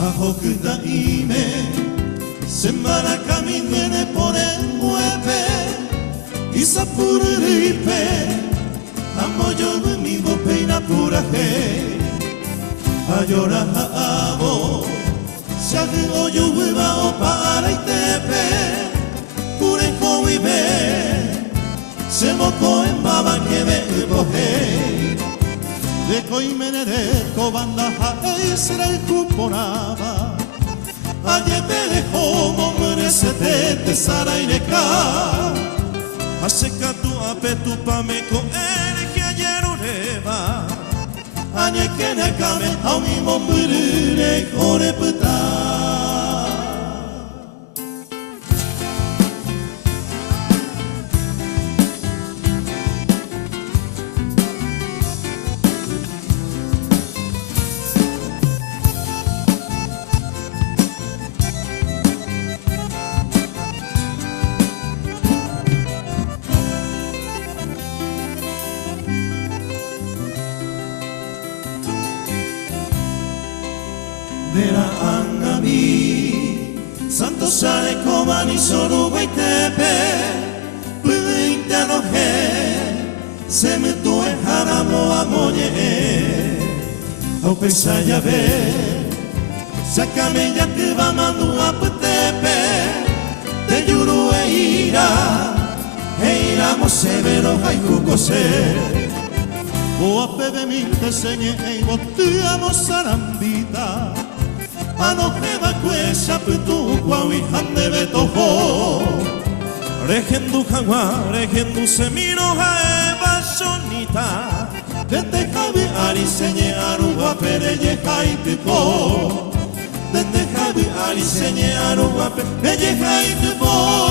Ahokuta ime Sembara caminene por el muepe Isapururipe Amoyo mi bopeina pura he Ayora haabo Shagi oyo wiba o para itepe Kure koibe Semoko en baba que me ubohe De koimenere kobanda hae sere kuponaba Ayebele homo meresete te saraireka Aseka tu apetu pameko ere que ayer ureba Anyekene kame haumi momurure kore puta Nera angami Santo sare komani soru waitepe Puinta no he Seme tu e haramo amoye Au pesa ya ve Sakame ya te va mandu a putepe Te yuru e ira E iramo severo haiku kose Boa pebe mi te señe e botiamo sarambita Anojeba kwesha putu kwawi hande betoho Regendu hawa, regendu semino haeba sonita Dete kabi ari senye aruwa pereye haituko Dete kabi ari senye aruwa pereye haituko